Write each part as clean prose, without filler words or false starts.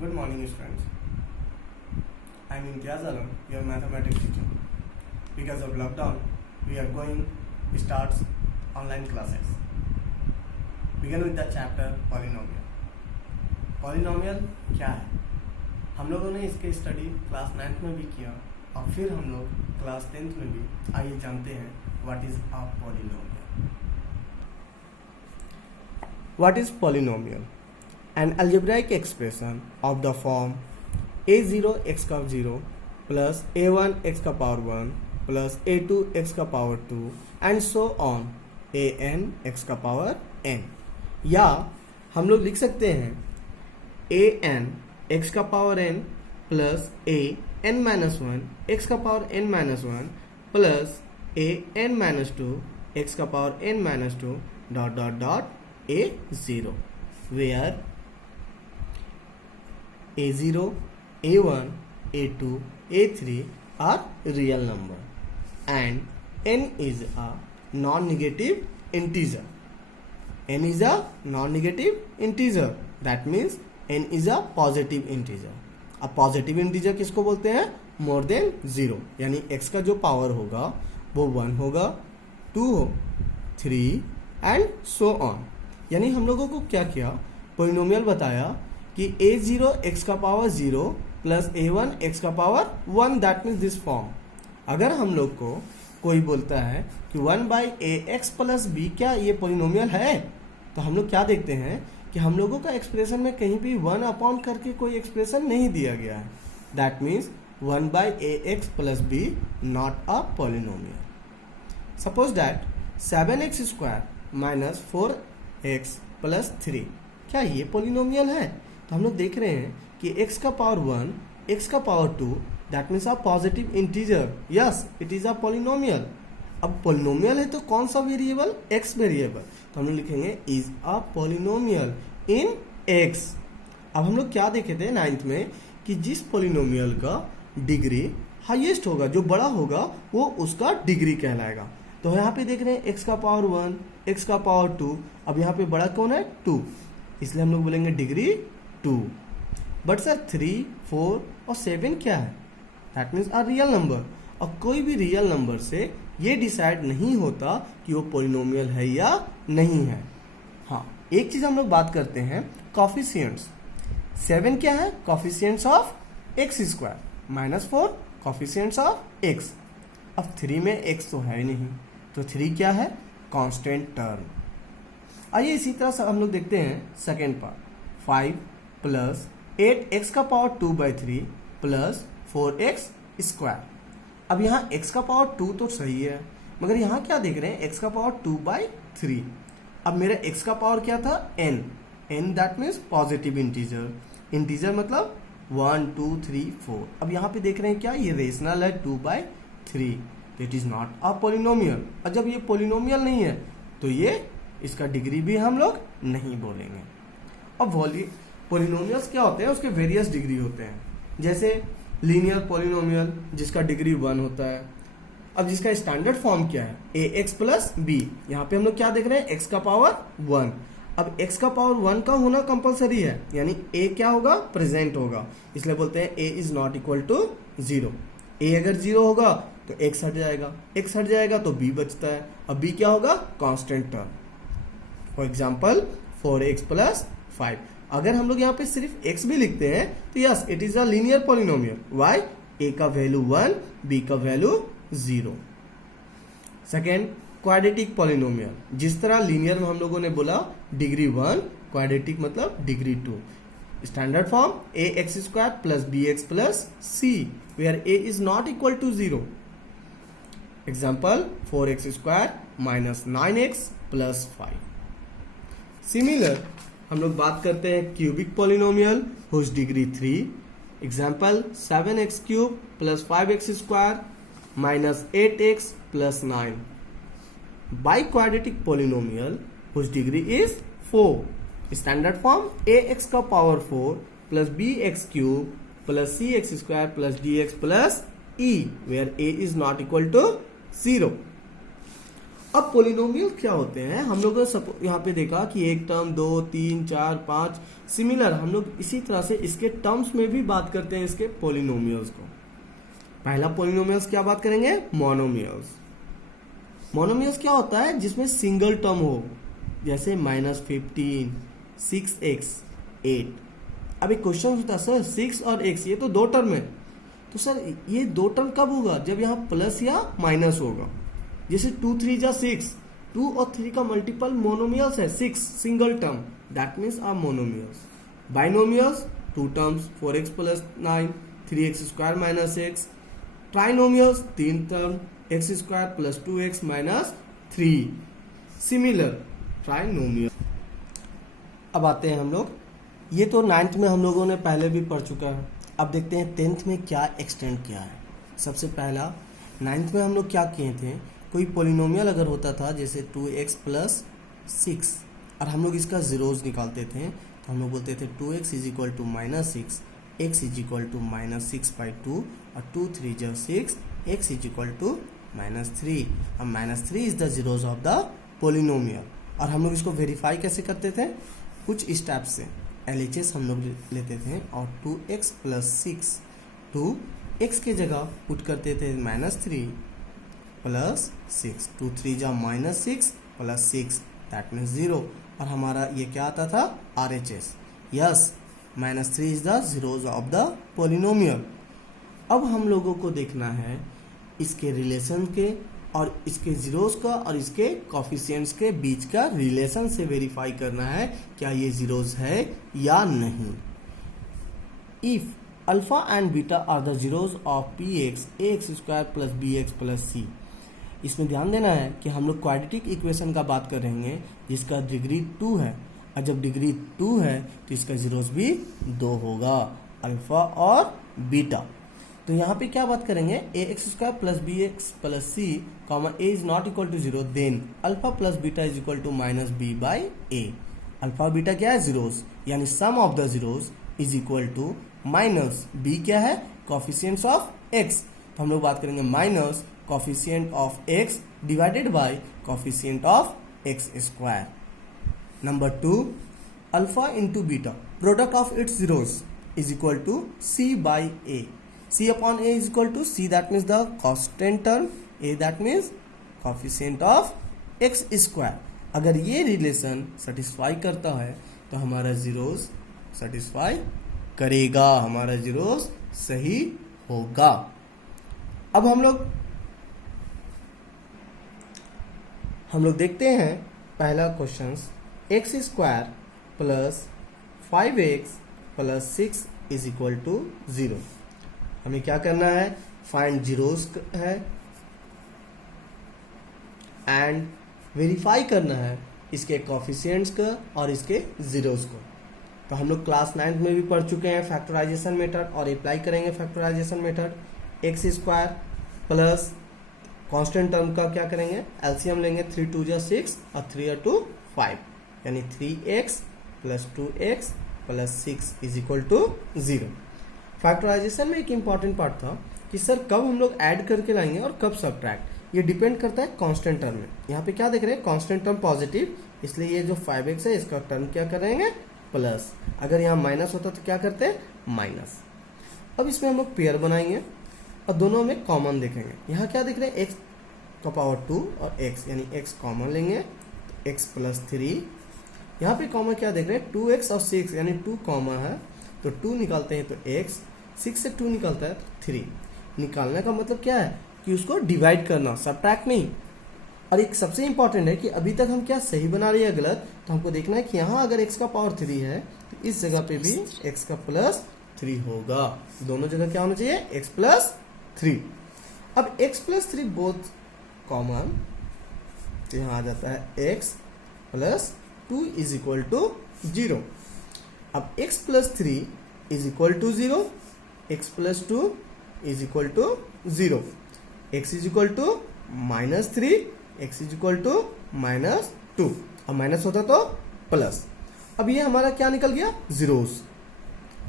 Good morning, students. I am Imtiaz Alam, your mathematics teacher. Because of lockdown, we are going to start online classes. Begin with the chapter polynomial. Polynomial क्या है? हम लोगों ने इसके study class 9th में भी किया और फिर हम लोग क्लास 10th में भी आइए जानते हैं what is a polynomial. What is polynomial? An algebraic expression of the form a0 x का 0 plus a1 x का power 1 plus a2 x का power 2 and so on an x का power n. या हम लोग लिख सकते हैं an x का power n plus a n minus 1 x का power n minus 1 plus a n minus 2 x का power n minus 2 dot dot dot a0 where a0, a1, a2, a3 are real number and n is a non-negative integer. N is a non-negative integer. That means n is a positive integer. अब positive integer किसको बोलते हैं? More than 0, यानी x का जो power होगा वो 1 होगा, 2 हो, 3 एंड सो ऑन. यानी हम लोगों को क्या किया, पोलिनोमियल बताया कि a0 x का पावर 0 प्लस a1 x का power 1, that means this form. अगर हम लोग को कोई बोलता है कि 1/ax प्लस b क्या ये पोलिनोमियल है, तो हम लोग क्या देखते हैं कि हम लोगों का एक्सप्रेशन में कहीं भी 1 अपॉन करके कोई एक्सप्रेशन नहीं दिया गया है. That means 1/ax plus b not a polynomial. Suppose that 7x square minus 4x plus 3 क्या ये पोलिनोमियल है? तो हम लोग देख रहे हैं कि x का पावर 1, x का power 2, that means a positive integer. Yes, it is a polynomial. अब पोलिनोमियल है तो कौन सा वेरिएबल? x variable. तो हम लोग लिखेंगे is a polynomial in x. अब हम लोग क्या देखे थे 9th में कि जिस पोलिनोमियल का डिग्री हाईएस्ट होगा, जो बड़ा होगा, वो उसका डिग्री कहलाएगा. तो यहाँ पे देख रहे हैं x का पावर 1, x का पावर 2. अब यहाँ पे बड़ा कौन है? 2. इसलिए हम लोग बोलेंगे डिग्री 2. बट सर 3, 4 और 7 क्या है? That means a real number. और कोई भी रियल नंबर से ये डिसाइड नहीं होता कि वो पोलिनोमियल है या नहीं है. हाँ, एक चीज हम लोग बात करते हैं, कॉफिशिएंट्स. 7 क्या है? Coefficients of x square minus 4 coefficients of x. अब 3 में x तो है ही नहीं, तो 3 क्या है? Constant term. आइए इसी तरह से हम लोग देखते हैं सेकेंड पार्ट. 5 प्लस 8x का पावर 2/3 प्लस 4x स्क्वायर. अब यहाँ x का पावर 2 तो सही है, मगर यहाँ क्या देख रहे हैं? x का पावर 2/3. अब मेरा x का पावर क्या था? n. n that means positive integer. Integer मतलब 1, 2, 3, 4. अब यहाँ पे देख रहे हैं क्या? ये रेशनल है 2/3. It is not a polynomial. और जब ये पोलिनोमियल नहीं है तो ये इसका डिग्री भी हम लोग नहीं बोलेंगे. अब पोलिनोमियल्स क्या होते हैं? उसके वेरियस डिग्री होते हैं. जैसे लीनियर पोलिनोमियल जिसका डिग्री 1 होता है. अब जिसका स्टैंडर्ड फॉर्म क्या है? ax plus b. यहाँ पे हम लोग क्या देख रहे हैं? x का पावर 1. अब x का पावर 1 का होना कंपलसरी है, यानी a क्या होगा? प्रेजेंट होगा. इसलिए बोलते हैं a is not equal to 0. a अगर 0 होगा तो x हट जाएगा, x हट जाएगा तो b बचता है. अब b क्या होगा? Constant term. For example 4x plus 5. अगर हम लोग यहाँ पे सिर्फ x भी लिखते हैं तो yes, it is a linear polynomial. Why? a का वैल्यू 1, b का वैल्यू 0. Second, quadratic polynomial. जिस तरह लीनियर में हम लोगों ने बोला डिग्री 1, क्वाड्रेटिक मतलब degree 2. Standard form ax square plus bx plus c, where a is not equal to 0. Example 4x square minus 9x plus 5. Similar हम लोग बात करते हैं cubic polynomial whose degree 3. Example 7x cube plus 5x square minus 8x plus 9. Biquadratic polynomial whose degree is 4. Standard form ax का power 4 plus bx cube plus cx square plus dx plus e, where a is not equal to 0. अब polynomial क्या होते हैं, हम लोग यहाँ पे देखा कि एक टर्म, 2, 3, 4, 5, सिमिलर हम लोग इसी तरह से इसके टर्म्स में भी बात करते हैं इसके पोलिनोमियल्स को। पहला पोलिनोमियल्स क्या बात करेंगे, मोनोमियल्स। मोनोमियल्स क्या होता है, जिसमें सिंगल टर्म हो, जैसे -15, 6x, 8। अब एक क्वेश्चन होता है सर 6 और x ये तो दो टर्म है, तो सर ये दो टर्म कब होगा, जब यहाँ प्लस या माइनस होगा। जैसे 2, 3 जा 6, 2 और 3 का मल्टीपल मोनोमियल्स है 6, single term, that means are monomials. Binomials 2 terms, 4x + 9, 3x² - x। Trinomials 3 term, x² + 2x - 3। Similar trinomial. अब आते हैं हम लोग, ये तो 9th में हम लोगों ने पहले भी पढ़ चुका है। अब देखते हैं 10th में क्या एक्सटेंड किया है। सबसे पहला 9th में हम लोग क्या किए थे, कोई पोलिनोमियल अगर होता था जैसे 2x + 6 और हम लोग इसका जीरोज निकालते थे, तो हम लोग बोलते थे 2x = -6, x = -6/2 और 2, 3 जा 6, x = -3। अब -3 is the zeros of the polynomial. और हम लोग इसको वेरीफाई कैसे करते थे, कुछ स्टेप से। LHS हम लोग लेते थे और 2x + 6, 2x के जगह पुट करते थे -3 + 6, 2, 3 जा -6 + 6, दैट मीन्स 0। और हमारा ये क्या आता था, RHS। Yes, -3 is the zeros of the polynomial. अब हम लोगों को देखना है इसके रिलेशन के और इसके जीरोस का और इसके कॉफिशिएंट्स के बीच का रिलेशन से वेरीफाई करना है क्या ये जीरोस है या नहीं। If alpha and beta are the zeros of px ax² + bx + c। इसमें ध्यान देना है कि हम लोग क्वाड्रेटिक इक्वेशन का बात कर रहे हैं जिसका डिग्री 2 है, और जब डिग्री 2 है तो इसका जीरोस भी 2 होगा, अल्फा और बीटा। तो यहाँ पे क्या बात करेंगे, ax² + bx + c, a is not equal to 0, then alpha + beta is equal to -b/a। Alpha beta क्या है, जीरोस, यानी sum of the zeros is equal to -b क्या है, कॉफिशिएंट्स ऑफ x। तो हम लोग बात करेंगे minus coefficient of x divided by coefficient of x²। Number 2, alpha into beta product of its zeros is equal to c/a। c/a is equal to c, that means the constant term, a that means coefficient of x²। अगर ये relation satisfy करता है तो हमारा zeros satisfy करेगा, हमारा zeros सही होगा। अब हम लोग देखते हैं पहला question, x² + 5x + 6 is equal to 0। हमें क्या करना है, फाइंड जीरोस है एंड वेरीफाई करना है इसके कॉफिशिएंट्स का और इसके जीरोस को। तो हम लोग क्लास 9th में भी पढ़ चुके हैं फैक्टराइजेशन मेथड, और अप्लाई करेंगे factorisation method. x² plus constant term का क्या करेंगे, एलसीएम लेंगे, 3, 2 जा 6 और 3 और 2 5, यानी 3x + 2x + 6 is equal to 0। Factorisation में एक इंपॉर्टेंट पार्ट था कि सर कब हम लोग ऐड करके लाएंगे और कब सब्ट्रैक्ट, ये डिपेंड करता है कांस्टेंट टर्म में। यहाँ पे क्या देख रहे हैं, कांस्टेंट टर्म पॉजिटिव, इसलिए ये जो 5x है इसका टर्म क्या करेंगे, प्लस। अगर यहाँ माइनस होता तो क्या करते हैं, माइनस। अब इसमें हम लोग पेयर बनाएंगे और दोनों में कॉमन देखेंगे। यहाँ क्या देख रहे हैं, x⁻2 और x, यानी x कॉमन लेंगे, x + 3। यहाँ पे कॉमन क्या देख रहे हैं, 2x और 6, यानी 2 कॉमन है तो 2 निकालते हैं तो x, 6 से 2 निकलता है तो 3। निकालने का मतलब क्या है कि उसको डिवाइड करना, सब्ट्रैक्ट नहीं। और एक सबसे इंपॉर्टेंट है कि अभी तक हम क्या सही बना रहे हैं गलत, तो हमको देखना है कि यहाँ अगर x का पावर 3 है तो इस जगह पे भी x का +3 होगा। दोनों जगह क्या होना चाहिए, x + 3। अब x + 3 बोथ कॉमन, तो यहाँ आ जाता है x + 2 इज इक्वल टू 0। अब x + 3 is equal to 0, x + 2 is equal to 0, x is equal to -3, x is equal to -2, अब माइनस होता तो प्लस। अब ये हमारा क्या निकल गया, जीरोस।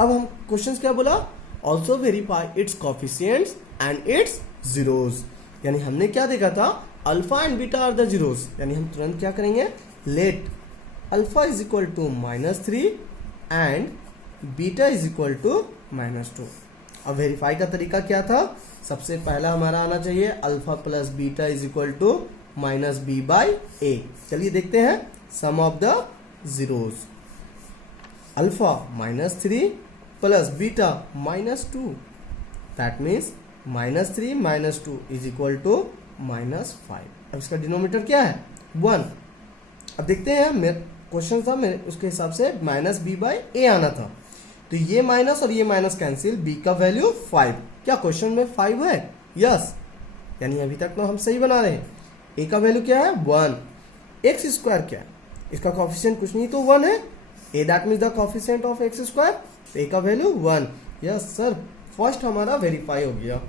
अब हम क्वेश्चन क्या बोला, also verify its coefficients and its zeros, यानी हमने क्या देखा था, alpha and beta are the zeros, यानी हम तुरंत क्या करेंगे, let alpha is equal to -3 and beta is equal to -2। अब वेरीफाई का तरीका क्या था, सबसे पहला हमारा आना चाहिए alpha plus beta is equal to -b/a। चलिए देखते हैं sum of the zeros. Alpha -3 plus beta -2, that means -3 - 2 is equal to -5। अब इसका डिनोमिनेटर क्या है, 1। अब देखते हैं, मेरे क्वेश्चन था मेरे उसके हिसाब से -b/a आना था, तो ये माइनस और ये माइनस कैंसिल, b का वैल्यू 5। क्या क्वेश्चन में 5 है, यस, यानी अभी तक तो हम सही बना रहे हैं। a का वैल्यू क्या है, 1। एक्स स्क्वायर क्या है, इसका कॉफिशिएंट कुछ नहीं तो 1 है, a that means the coefficient of x square, a का वैल्यू 1। यस सर, फर्स्ट हमारा वेरीफाई हो गया।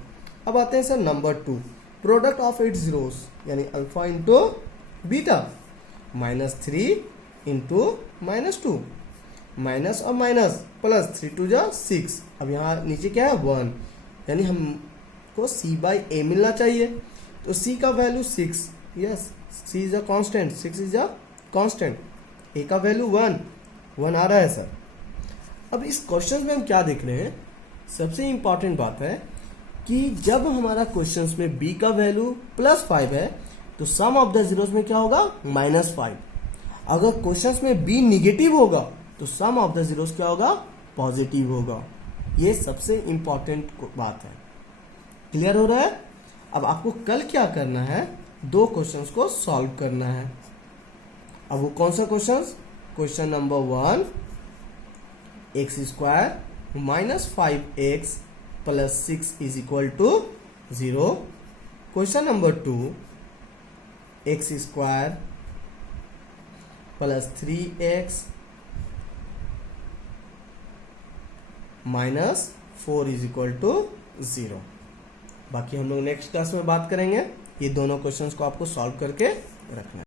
अब आते हैं sir number 2, product of its zeros, यानी alpha into beta, -3 into -2, minus और माइनस प्लस 3 2 जा 6। अब यहाँ नीचे क्या है, 1, यानी हमको c/a मिलना चाहिए, तो c का value 6, yes, c is a constant, 6 is a constant, a का वैल्यू 1 आ रहा है सर। अब इस क्वेश्चन में हम क्या देख रहे हैं, सबसे इंपॉर्टेंट बात है कि जब हमारा क्वेश्चन में b का वैल्यू +5 है तो सम ऑफ द जीरोस में क्या होगा, -5। अगर क्वेश्चन में b निगेटिव होगा तो सम ऑफ द जीरोस क्या होगा, पॉजिटिव होगा। ये सबसे इंपॉर्टेंट बात है। क्लियर हो रहा है। अब आपको कल क्या करना है, 2 क्वेश्चंस को सॉल्व करना है। अब वो कौन सा questions, question number 1, x² - 5x + 6 is equal to 0। Question number 2, x² + 3x -4 is equal to 0। बाकी हम लोग नेक्स्ट क्लास में बात करेंगे। ये दोनों क्वेश्चंस को आपको सॉल्व करके रखना है।